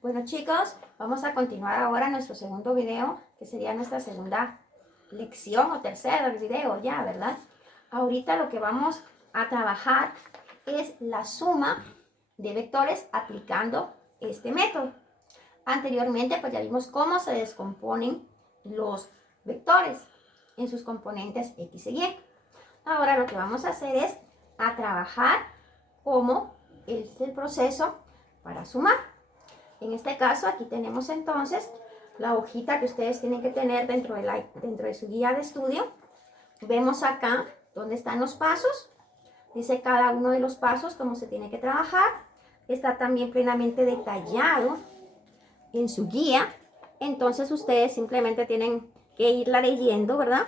Bueno chicos, vamos a continuar ahora nuestro segundo video, que sería nuestra segunda lección o tercera del video ya, ¿verdad? Ahorita lo que vamos a trabajar es la suma de vectores aplicando este método. Anteriormente pues ya vimos cómo se descomponen los vectores en sus componentes X y Y. Ahora lo que vamos a hacer es a trabajar cómo es el proceso para sumar. En este caso, aquí tenemos entonces la hojita que ustedes tienen que tener dentro de su guía de estudio. Vemos acá dónde están los pasos. Dice cada uno de los pasos cómo se tiene que trabajar. Está también plenamente detallado en su guía. Entonces ustedes simplemente tienen que irla leyendo, ¿verdad?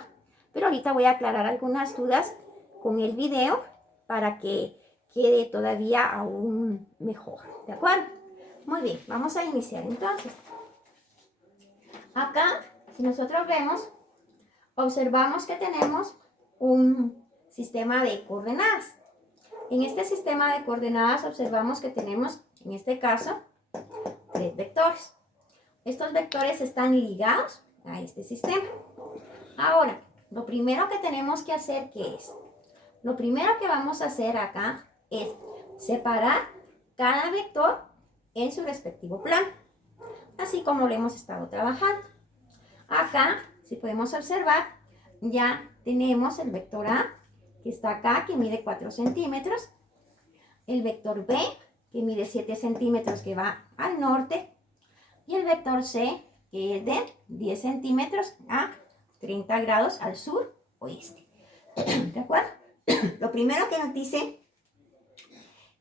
Pero ahorita voy a aclarar algunas dudas con el video para que quede todavía aún mejor, ¿de acuerdo? Muy bien, vamos a iniciar entonces. Acá, si nosotros vemos, observamos que tenemos un sistema de coordenadas. En este sistema de coordenadas observamos que tenemos, en este caso, 3 vectores. Estos vectores están ligados a este sistema. Ahora, lo primero que tenemos que hacer, ¿qué es? Lo primero que vamos a hacer acá es separar cada vector en su respectivo plano, así como lo hemos estado trabajando. Acá, si podemos observar, ya tenemos el vector A, que está acá, que mide 4 centímetros, el vector B, que mide 7 centímetros, que va al norte, y el vector C, que es de 10 centímetros a 30 grados al sur oeste. ¿De acuerdo? Lo primero que nos dice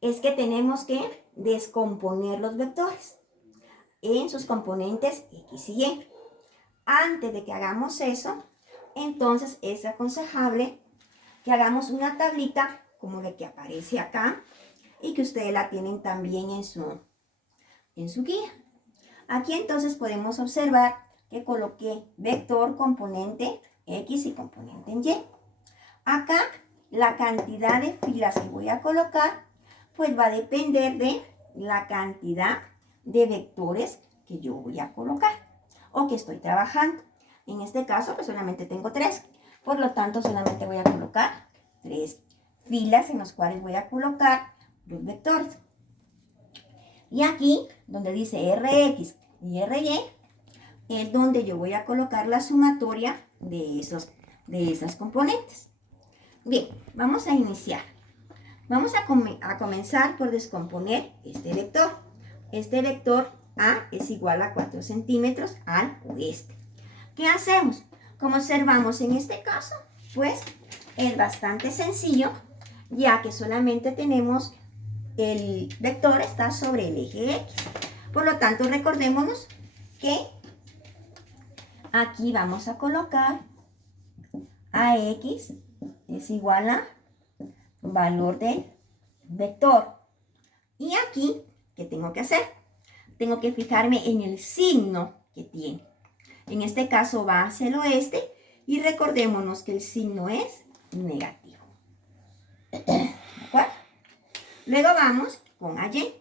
es que tenemos que descomponer los vectores en sus componentes X y Y. Antes de que hagamos eso, entonces es aconsejable que hagamos una tablita como la que aparece acá y que ustedes la tienen también en su guía. Aquí entonces podemos observar que coloqué vector, componente X y componente en Y. Acá la cantidad de filas que voy a colocar pues va a depender de la cantidad de vectores que yo voy a colocar o que estoy trabajando. En este caso pues solamente tengo 3, por lo tanto solamente voy a colocar 3 filas en las cuales voy a colocar los vectores. Y aquí donde dice Rx y Ry es donde yo voy a colocar la sumatoria de esas componentes. Bien, vamos a iniciar. Vamos a comenzar por descomponer este vector. Este vector A es igual a 4 centímetros al oeste. ¿Qué hacemos? Como observamos en este caso, pues es bastante sencillo, ya que solamente tenemos el vector está sobre el eje X. Por lo tanto, recordémonos que aquí vamos a colocar AX es igual a valor del vector. Y aquí, ¿qué tengo que hacer? Tengo que fijarme en el signo que tiene. En este caso va hacia el oeste y recordémonos que el signo es negativo. ¿De acuerdo? Luego vamos con AY.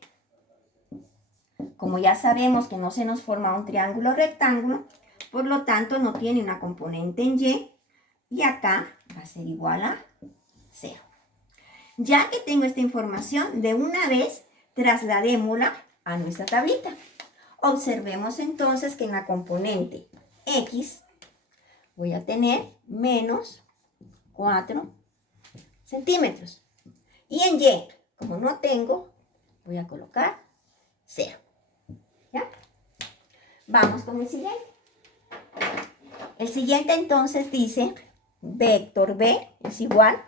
Como ya sabemos que no se nos forma un triángulo rectángulo, por lo tanto no tiene una componente en Y y acá va a ser igual a 0. Ya que tengo esta información, de una vez trasladémosla a nuestra tablita. Observemos entonces que en la componente X voy a tener menos 4 centímetros. Y en Y, como no tengo, voy a colocar 0. ¿Ya? Vamos con el siguiente. El siguiente entonces dice vector B es igual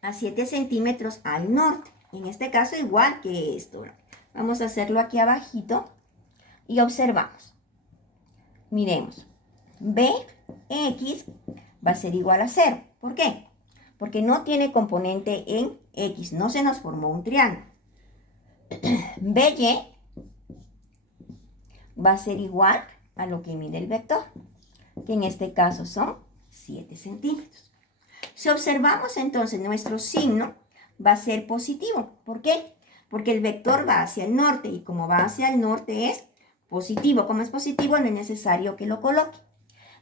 a 7 centímetros al norte. En este caso igual que esto. Vamos a hacerlo aquí abajito y observamos. Miremos. Bx va a ser igual a 0. ¿Por qué? Porque no tiene componente en X. No se nos formó un triángulo. By va a ser igual a lo que mide el vector, que en este caso son 7 centímetros. Si observamos entonces nuestro signo va a ser positivo. ¿Por qué? Porque el vector va hacia el norte y como va hacia el norte es positivo. Como es positivo no es necesario que lo coloque.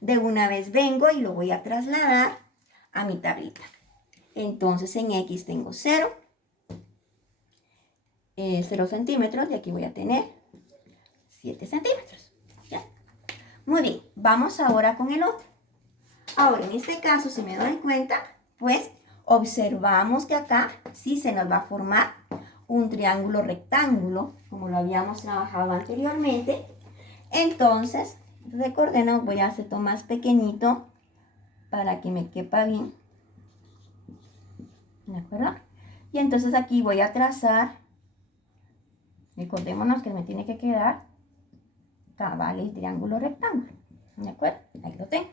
De una vez vengo y lo voy a trasladar a mi tablita. Entonces en X tengo 0 centímetros y aquí voy a tener 7 centímetros. ¿Ya? Muy bien, vamos ahora con el otro. Ahora en este caso, si me doy cuenta, pues observamos que acá sí se nos va a formar un triángulo rectángulo, como lo habíamos trabajado anteriormente. Entonces, recordemos, voy a hacer esto más pequeñito para que me quepa bien. ¿De acuerdo? Y entonces aquí voy a trazar, recordémonos que me tiene que quedar cabal el triángulo rectángulo. ¿De acuerdo? Ahí lo tengo.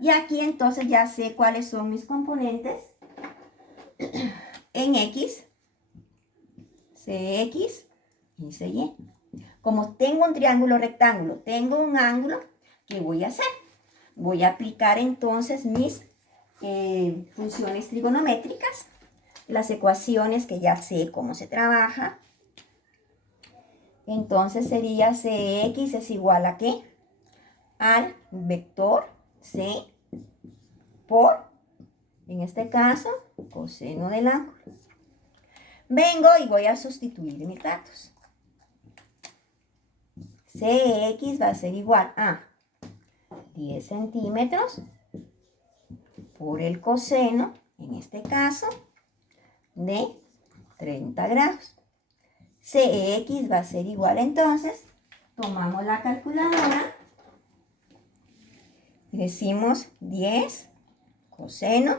Y aquí entonces ya sé cuáles son mis componentes en X, CX y CY. Como tengo un triángulo rectángulo, tengo un ángulo, ¿qué voy a hacer? Voy a aplicar entonces mis funciones trigonométricas, las ecuaciones que ya sé cómo se trabaja. Entonces sería CX es igual a ¿qué? Al vector C por, en este caso, coseno del ángulo. Vengo y voy a sustituir mis datos. CX va a ser igual a 10 centímetros por el coseno, en este caso, de 30 grados. CX va a ser igual entonces, tomamos la calculadora y decimos 10 coseno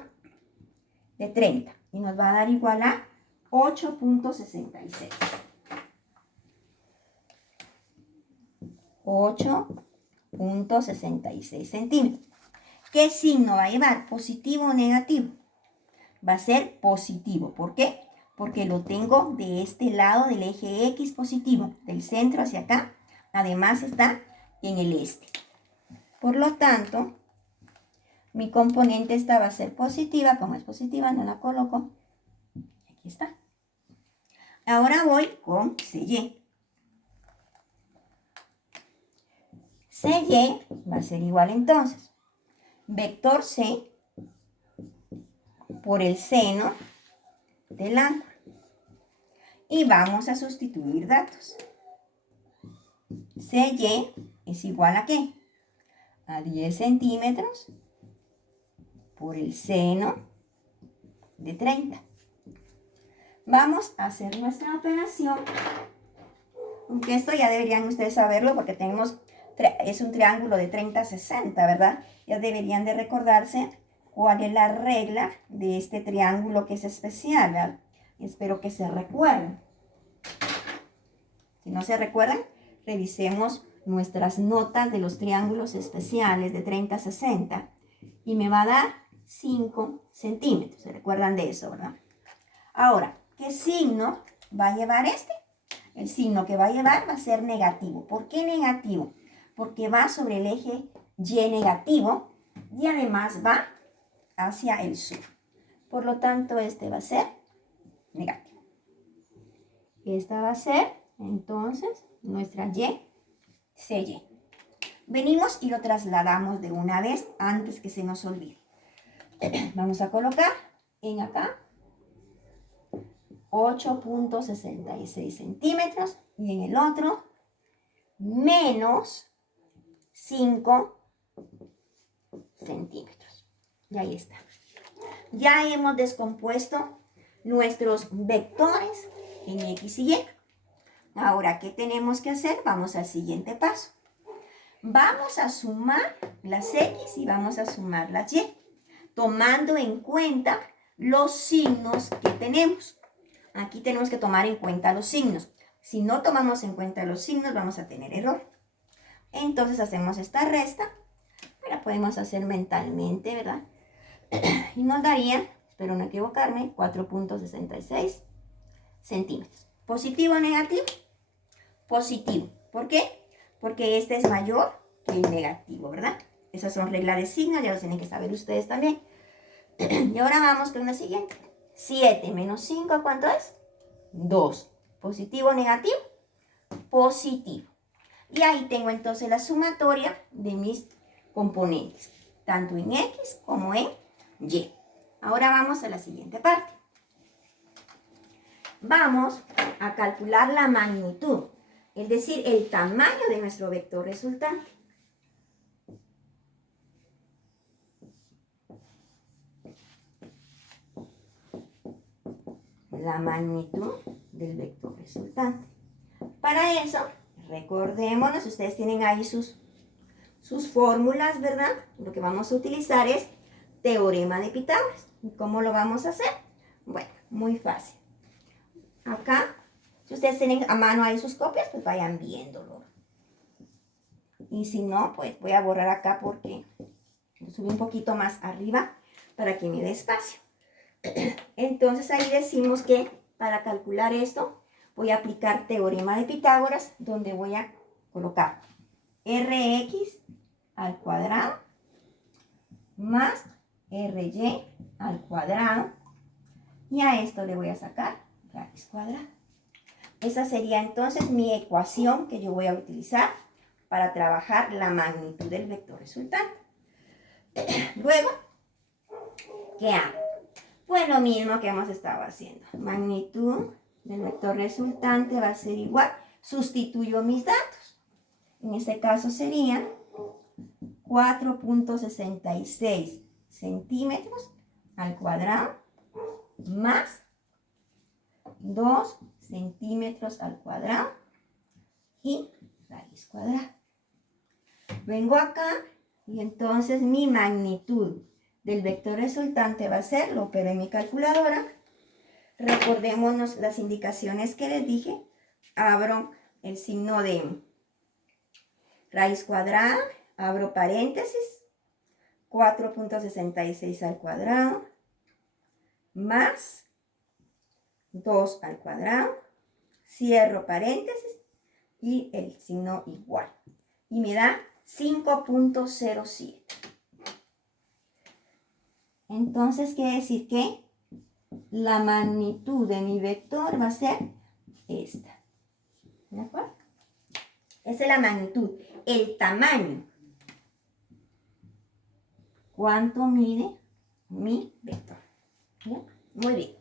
de 30 y nos va a dar igual a 8.66. 8.66 centímetros. ¿Qué signo va a llevar? ¿Positivo o negativo? Va a ser positivo. ¿Por qué? Porque lo tengo de este lado del eje X positivo, del centro hacia acá. Además está en el este. Por lo tanto, mi componente esta va a ser positiva. Como es positiva, no la coloco. Aquí está. Ahora voy con CY. CY va a ser igual entonces. Vector C por el seno del ángulo. Y vamos a sustituir datos. CY es igual a ¿qué? A 10 centímetros por el seno de 30. Vamos a hacer nuestra operación. Aunque esto ya deberían ustedes saberlo porque es un triángulo de 30-60, ¿verdad? Ya deberían de recordarse cuál es la regla de este triángulo que es especial, ¿verdad? Espero que se recuerden. Si no se recuerdan, revisemos nuestras notas de los triángulos especiales de 30-60 y me va a dar 5 centímetros. ¿Se recuerdan de eso, verdad? Ahora, ¿qué signo va a llevar este? El signo que va a llevar va a ser negativo. ¿Por qué negativo? Porque va sobre el eje Y negativo y además va hacia el sur. Por lo tanto, este va a ser negativo. Esta va a ser, entonces, nuestra Y, CY. Venimos y lo trasladamos de una vez antes que se nos olvide. Vamos a colocar en acá 8.66 centímetros y en el otro menos 5 centímetros. Y ahí está. Ya hemos descompuesto nuestros vectores en X y Y. Ahora, ¿qué tenemos que hacer? Vamos al siguiente paso. Vamos a sumar las X y vamos a sumar las Y, tomando en cuenta los signos que tenemos. Aquí tenemos que tomar en cuenta los signos. Si no tomamos en cuenta los signos, vamos a tener error. Entonces hacemos esta resta. La podemos hacer mentalmente, ¿verdad? Y nos daría, espero no equivocarme, 4.66 centímetros. ¿Positivo o negativo? Positivo. ¿Por qué? Porque este es mayor que el negativo, ¿verdad? Esas son reglas de signos, ya lo tienen que saber ustedes también. Y ahora vamos con la siguiente. 7 menos 5, ¿cuánto es? 2. ¿Positivo o negativo? Positivo. Y ahí tengo entonces la sumatoria de mis componentes, tanto en X como en Y. Ahora vamos a la siguiente parte. Vamos a calcular la magnitud, es decir, el tamaño de nuestro vector resultante. La magnitud del vector resultante. Para eso, recordémonos, ustedes tienen ahí sus fórmulas, ¿verdad? Lo que vamos a utilizar es teorema de Pitágoras. ¿Y cómo lo vamos a hacer? Bueno, muy fácil. Acá, si ustedes tienen a mano ahí sus copias, pues vayan viéndolo. Y si no, pues voy a borrar acá porque lo subí un poquito más arriba para que me dé espacio. Entonces ahí decimos que para calcular esto voy a aplicar teorema de Pitágoras, donde voy a colocar Rx al cuadrado más Ry al cuadrado, y a esto le voy a sacar raíz cuadrada. Esa sería entonces mi ecuación que yo voy a utilizar para trabajar la magnitud del vector resultante. Luego, ¿qué hago? Pues lo mismo que hemos estado haciendo. Magnitud del vector resultante va a ser igual. Sustituyo mis datos. En este caso serían 4.66 centímetros al cuadrado más 2 centímetros al cuadrado y raíz cuadrada. Vengo acá y entonces mi magnitud del vector resultante va a ser, lo opero en mi calculadora. Recordémonos las indicaciones que les dije. Abro el signo de raíz cuadrada, abro paréntesis, 4.66 al cuadrado más 2 al cuadrado, cierro paréntesis y el signo igual. Y me da 5.07. Entonces quiere decir que la magnitud de mi vector va a ser esta. ¿De acuerdo? Esa es la magnitud, el tamaño. ¿Cuánto mide mi vector? ¿Bien? Muy bien.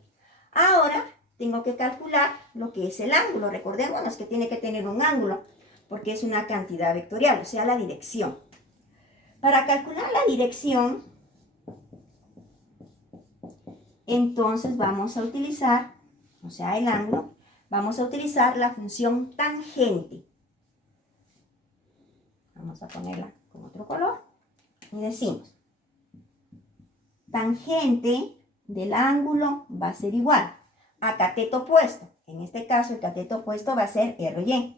Ahora tengo que calcular lo que es el ángulo. Recordémonos que tiene que tener un ángulo porque es una cantidad vectorial, o sea, la dirección. Para calcular la dirección, entonces vamos a utilizar, o sea, el ángulo, vamos a utilizar la función tangente. Vamos a ponerla con otro color y decimos, tangente del ángulo va a ser igual a cateto opuesto. En este caso, el cateto opuesto va a ser RY,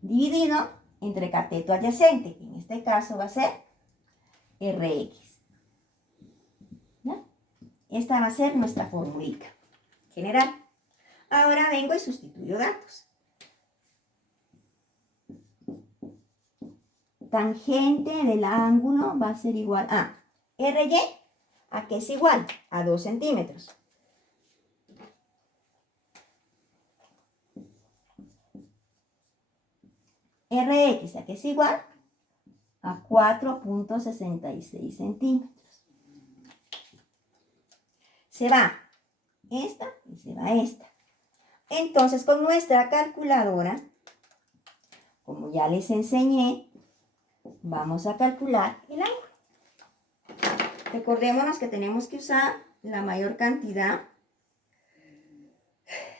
dividido entre cateto adyacente. En este caso va a ser RX. ¿No? Esta va a ser nuestra formulita general. Ahora vengo y sustituyo datos. Tangente del ángulo va a ser igual a RY, ¿a qué es igual? A 2 centímetros. Rx, ¿a qué es igual? A 4.66 centímetros. Se va esta y se va esta. Entonces, con nuestra calculadora, como ya les enseñé, vamos a calcular el ángulo. Recordémonos que tenemos que usar la mayor cantidad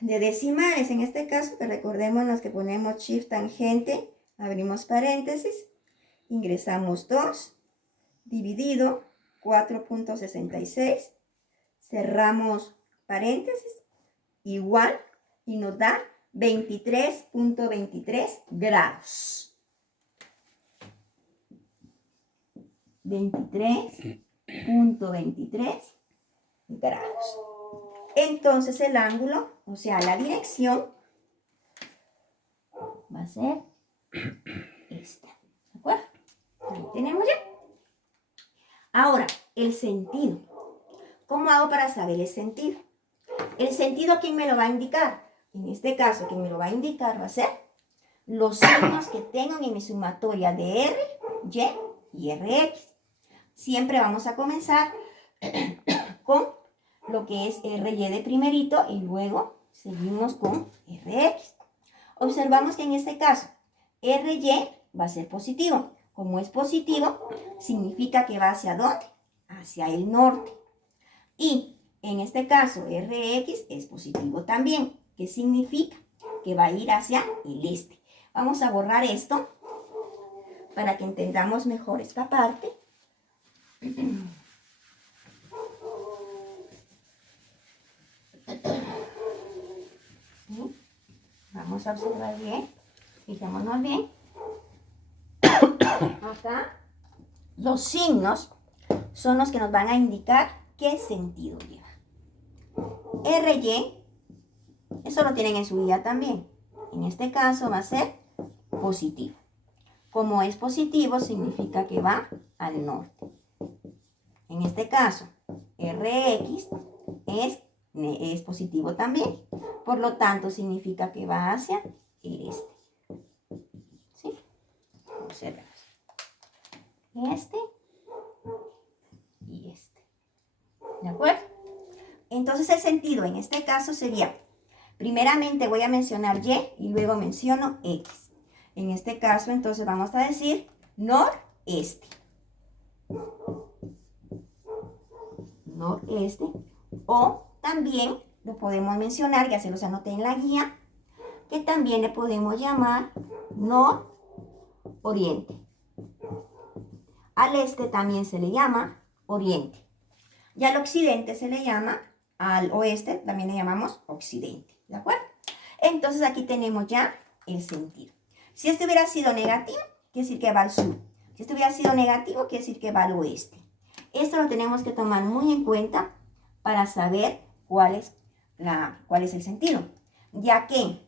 de decimales. En este caso, que recordémonos que ponemos shift tangente, abrimos paréntesis, ingresamos 2, dividido 4.66, cerramos paréntesis, igual, y nos da 23.23 grados. 23.23 grados. Entonces el ángulo, o sea, la dirección, va a ser esta. ¿De acuerdo? Ahí tenemos ya. Ahora, el sentido. ¿Cómo hago para saber el sentido? El sentido, ¿quién me lo va a indicar? En este caso, quien me lo va a indicar va a ser los signos que tengan en mi sumatoria de R, Y y Rx. Siempre vamos a comenzar con lo que es RY de primerito y luego seguimos con RX. Observamos que en este caso RY va a ser positivo. Como es positivo, significa que va hacia ¿dónde? Hacia el norte. Y en este caso RX es positivo también. ¿Qué significa? Que va a ir hacia el este. Vamos a borrar esto para que entendamos mejor esta parte. Vamos a observar bien. Fijémonos bien. Acá los signos son los que nos van a indicar qué sentido lleva. RY, eso lo tienen en su guía también. En este caso va a ser positivo. Como es positivo, significa que va al norte. En este caso, RX es positivo también. Por lo tanto, significa que va hacia el este. ¿Sí? Observemos. Este y este. ¿De acuerdo? Entonces, el sentido en este caso sería, primeramente voy a mencionar Y y luego menciono X. En este caso, entonces, vamos a decir noreste. Noreste. O también lo podemos mencionar, ya se los anoté en la guía, que también le podemos llamar nororiente. Al este también se le llama oriente. Y al occidente se le llama, al oeste también le llamamos occidente. ¿De acuerdo? Entonces aquí tenemos ya el sentido. Si este hubiera sido negativo, quiere decir que va al sur. Si este hubiera sido negativo, quiere decir que va al oeste. Esto lo tenemos que tomar muy en cuenta para saber cuál es el sentido. Ya que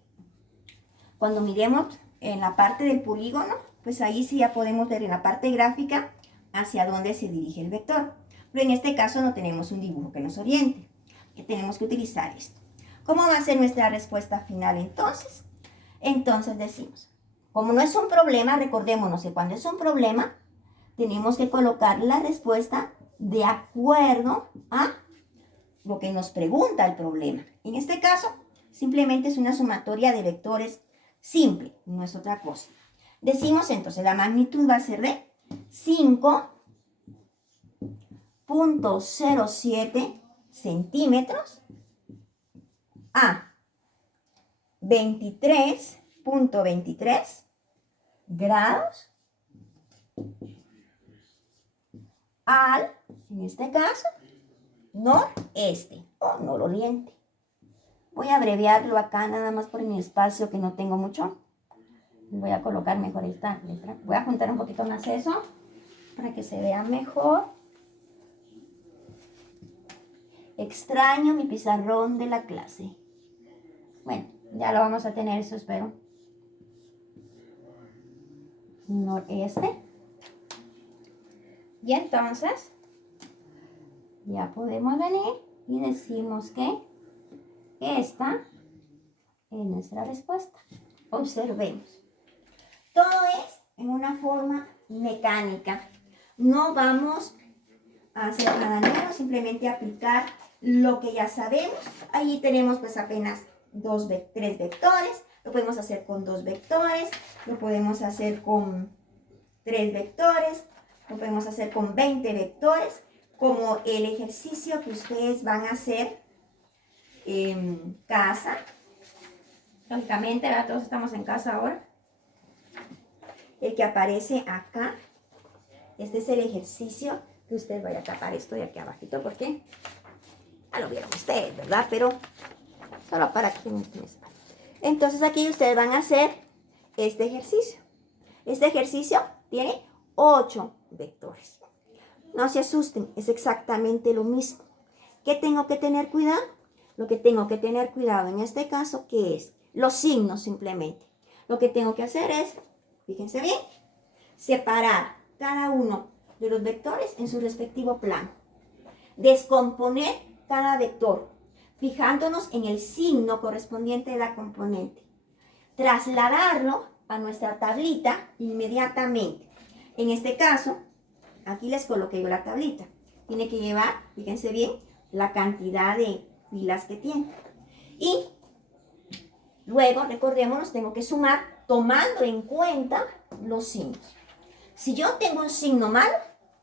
cuando miremos en la parte del polígono, pues ahí sí ya podemos ver en la parte gráfica hacia dónde se dirige el vector. Pero en este caso no tenemos un dibujo que nos oriente. Que tenemos que utilizar esto. ¿Cómo va a ser nuestra respuesta final entonces? Entonces decimos, como no es un problema, recordémonos que cuando es un problema, tenemos que colocar la respuesta de acuerdo a lo que nos pregunta el problema. En este caso, simplemente es una sumatoria de vectores simple, no es otra cosa. Decimos entonces, la magnitud va a ser de 5.07 centímetros a 23.23 grados al, en este caso, noreste o nororiente. Voy a abreviarlo acá nada más por mi espacio que no tengo mucho. Voy a colocar mejor esta letra. Voy a juntar un poquito más eso para que se vea mejor. Extraño mi pizarrón de la clase. Bueno, ya lo vamos a tener, eso espero. Noreste. Y entonces, ya podemos venir y decimos que esta es nuestra respuesta. Observemos. Todo es en una forma mecánica. No vamos a hacer nada nuevo, simplemente aplicar lo que ya sabemos. Ahí tenemos pues apenas 3 vectores. Lo podemos hacer con 2 vectores. Lo podemos hacer con 3 vectores. Lo podemos hacer con 20 vectores. Como el ejercicio que ustedes van a hacer en casa. Lógicamente, ¿verdad? Todos estamos en casa ahora. El que aparece acá. Este es el ejercicio que usted vaya a tapar esto de aquí abajito porque ya lo vieron ustedes, ¿verdad? Pero solo para que me sepan. Entonces aquí ustedes van a hacer este ejercicio. Este ejercicio tiene 8 vectores. No se asusten, es exactamente lo mismo. ¿Qué tengo que tener cuidado? Lo que tengo que tener cuidado en este caso, ¿qué es? Los signos simplemente. Lo que tengo que hacer es, fíjense bien, separar cada uno de los vectores en su respectivo plano. Descomponer cada vector. fijándonos en el signo correspondiente de la componente. Trasladarlo a nuestra tablita inmediatamente. En este caso, aquí les coloqué yo la tablita. Tiene que llevar, fíjense bien, la cantidad de filas que tiene. Y luego, recordémonos, tengo que sumar tomando en cuenta los signos. Si yo tengo un signo malo,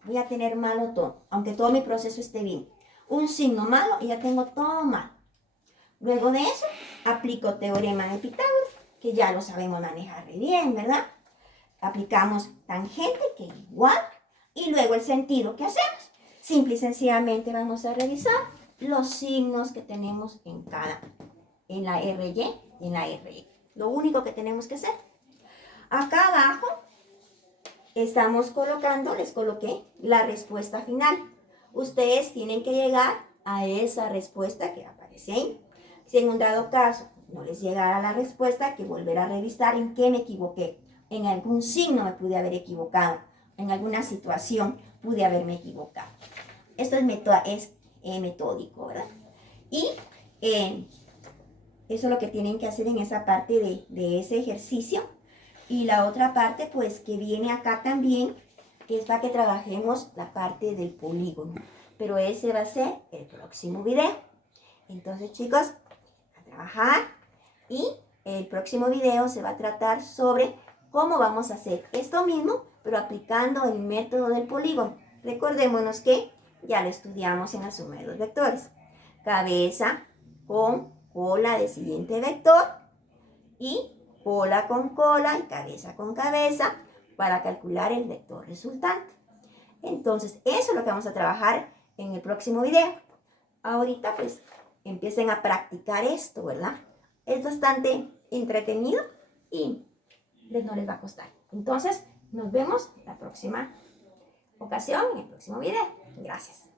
voy a tener malo todo, aunque todo mi proceso esté bien. Un signo malo y ya tengo todo mal. Luego de eso, aplico teorema de Pitágoras, que ya lo sabemos manejar bien, ¿verdad? Aplicamos tangente, que es igual, y luego el sentido. ¿Qué hacemos? Simple y sencillamente vamos a revisar los signos que tenemos en la RY y en la RX. Lo único que tenemos que hacer. Acá abajo estamos colocando, les coloqué la respuesta final. Ustedes tienen que llegar a esa respuesta que aparece ahí. Si en un dado caso no les llegara la respuesta, hay que volver a revisar en qué me equivoqué. En algún signo me pude haber equivocado. En alguna situación pude haberme equivocado. Esto es metódico, ¿verdad? Y eso es lo que tienen que hacer en esa parte de ese ejercicio. Y la otra parte, pues, que viene acá también, que es para que trabajemos la parte del polígono. Pero ese va a ser el próximo video. Entonces, chicos, a trabajar. Y el próximo video se va a tratar sobre cómo vamos a hacer esto mismo, pero aplicando el método del polígono. Recordémonos que ya lo estudiamos en la suma de los vectores. Cabeza con cola de siguiente vector y cola con cola y cabeza con cabeza para calcular el vector resultante. Entonces, eso es lo que vamos a trabajar en el próximo video. Ahorita, pues, empiecen a practicar esto, ¿verdad? Es bastante entretenido y no les va a costar. Entonces, nos vemos la próxima ocasión, en el próximo video. Gracias.